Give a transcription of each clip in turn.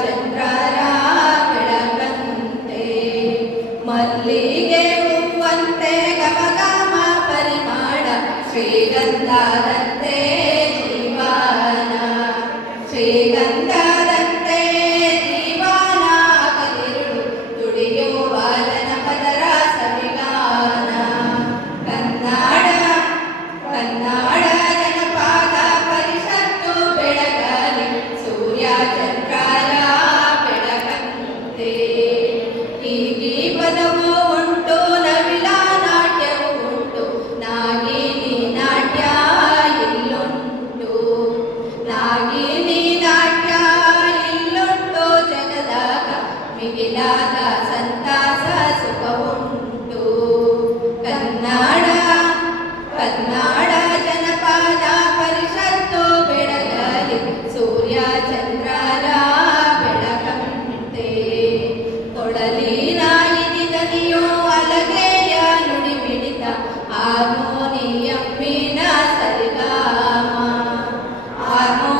ಚಂದ್ರರ ಬೆಳಕಂತೆ ಮಲ್ಲಿಗೆ ಹೂವಂತೆ ಗಮಗಮ ಪರಿಮಾಣ ಶ್ರೀಗಂಧದಂತೆ ಜೀವನ ಶ್ರೀಗಂಧದಂತೆ ಜೀವನ ಕಲಿರುಳು ತುಡಿಯುವ ಜನಪದರ ಸವಿಗಾನ ಕನ್ನಡ ಕನ್ನಡ ಜನಪದ ಪರಿಷತ್ತು ಬೆಳಗಲಿ ಸೂರ್ಯ ಚಂದ್ರರ ಬೆಳಕಂತೆ ಈ ಪದವು ಉಂಟು ನವಿಲ ನಾಟ್ಯವು ಉಂಟು ನಾಗಿನಿ ನಾಟ್ಯ ಇಲ್ಲುಂಟು ನಾಗಿನಿ ನಾಟ್ಯ ಇಲ್ಲುಂಟು ಜಗದಾಗ ಮಿಗಿಲಾದ ಸಂತಾಸ ಸುಖವುಂಟು ಕನ್ನಡ ಕನ್ನಡ ಜನಪದ ಪರಿಷತ್ತು ಬೆಳಗಲಿ ಸೂರ್ಯ ಚಂದ್ರರ ಬೆಳಕಂತೆ ಕೊಡಲಿನ ಇನಿದನಿಯೋ ಅಲಗೆಯ ನುಡಿ ಮಿಡಿತ ಹಾರ್ಮೋನಿಯಮ್ಮಿನ ಸರಿಗಾಮ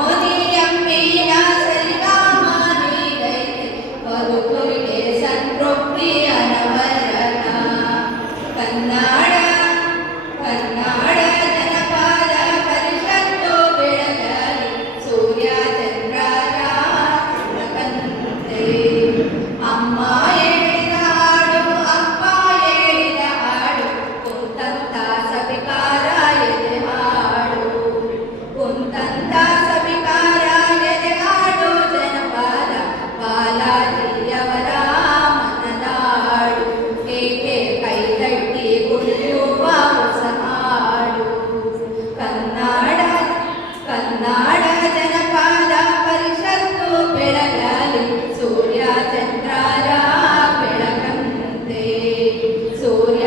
ಹಾರ್ಮೋನಿಯಮ್ಮಿನ ಸರಿಗಾಮ ನೀಡೈತೆ ಬದುಕುವಿಗೆ ಸಂತೃಪ್ತಿ ಅನವರತ ಕನ್ನಡ ಕನ್ನಡ ಜನಪದ ಪರಿಷತ್ತು ಬೆಳಗಲಿ ಸೂರ್ಯ ಚಂದ್ರರ ಬೆಳಕಂತೆ ಅಮ್ಮ ಹೇಳಿದ ಹಾಡು ಅಪ್ಪ ಹೇಳಿದ ಹಾಡು ಕುಂತಂತ ಸವಿಕಾರ ಎದೆ ಹಾಡು ಕುಂತಂತ ಸವಿಕಾರ ಎದೆ ಹಾಡು ಜನಪದ ಬಾಲಾಜಿಯವರ ಮನದಾಡು ಏಕೆ ಕೈತಟ್ಟಿ ಕುಣಿಯುವ ಹೊಸ ಹಾಡು ಕನ್ನಡ ಕನ್ನಡ ಜನಪದ ಪರಿಷತ್ತು ಬೆಳಗಲಿ ಸೂರ್ಯ ಚಂದ್ರರ ಬೆಳಕಂತೆ ಸೂರ್ಯ